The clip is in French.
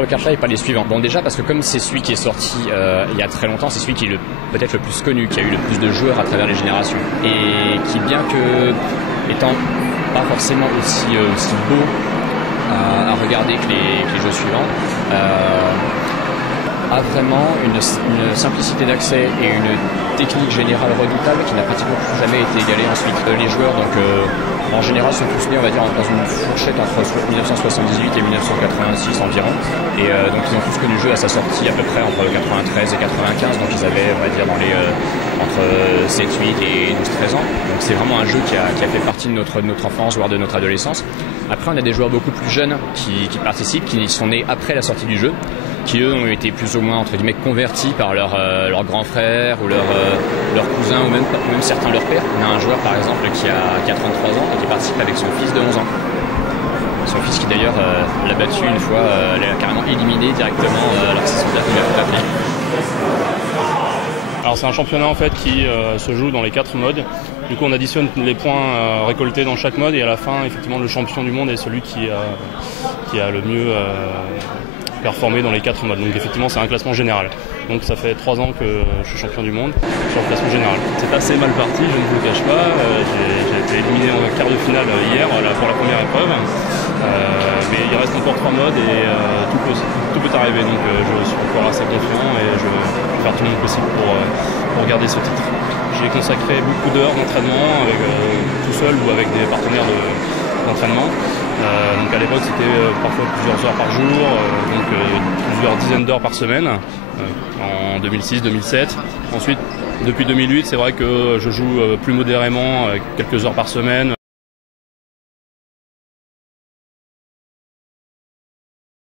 Le Karcher et pas les suivants. Bon, déjà parce que comme c'est celui qui est sorti il y a très longtemps, c'est celui qui est peut-être le plus connu, qui a eu le plus de joueurs à travers les générations, et qui, bien que étant pas forcément aussi beau à regarder que les jeux suivants, a vraiment une simplicité d'accès et une technique générale redoutable qui n'a pratiquement plus jamais été égalée ensuite. Les joueurs, donc en général, sont tous nés, on va dire, dans une fourchette entre 1978 et 1986 environ, et donc ils ont tous connu le jeu à sa sortie à peu près entre 93 et 95, donc ils avaient, on va dire, dans les entre 7, 8 et 12, 13 ans. Donc c'est vraiment un jeu qui a fait partie de notre enfance, voire de notre adolescence. Après, on a des joueurs beaucoup plus jeunes qui participent, qui sont nés après la sortie du jeu, qui eux ont été plus ou moins entre guillemets convertis par leur grand frère ou leur cousin, ou même certains leur père. On a un joueur par exemple qui a 33 ans et qui participe avec son fils de 11 ans. Son fils qui d'ailleurs l'a battu une fois, l'a carrément éliminé directement alors que c'est son père qui l'a appelé. Alors c'est un championnat en fait qui se joue dans les 4 modes. Du coup on additionne les points récoltés dans chaque mode, et à la fin effectivement le champion du monde est celui qui a le mieux performé dans les 4 modes. Donc effectivement c'est un classement général. Donc ça fait 3 ans que je suis champion du monde sur le classement général. C'est assez mal parti, je ne vous le cache pas. J'ai été éliminé en quart de finale hier pour la première épreuve. Mais il reste encore 3 modes et tout peut arriver. Donc je suis encore assez confiant et je vais faire tout le monde possible pour garder ce titre. J'ai consacré beaucoup d'heures d'entraînement tout seul ou avec des partenaires d'entraînement. Donc à l'époque c'était parfois plusieurs heures par jour, donc plusieurs dizaines d'heures par semaine, en 2006-2007. Ensuite, depuis 2008, c'est vrai que je joue plus modérément, quelques heures par semaine.